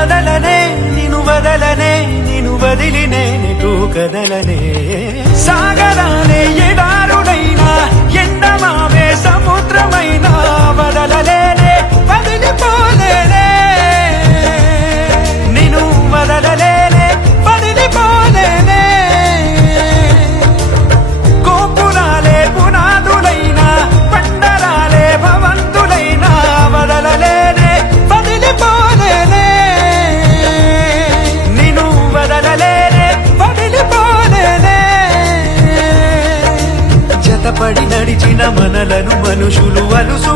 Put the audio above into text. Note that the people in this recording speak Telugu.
వదలనే నిను వదలనే నిను వదిలి నేనెటూ కదలనే సాగరాలే ఎడారుడైనా ఎండమావే సముద్రమైనా వదలలేనే వదిలిపోలేనే నిను వదలలేనే వదిలిపోలేనే గోపురాలే పునాదులైనా పండరాలే భవంతులైనా వదలలేనే వదిలిపోలేనే నిను వదలలేనే వదిలిపోలేనే జతపడి నడిచిన మనలను మనుషులు అలుసు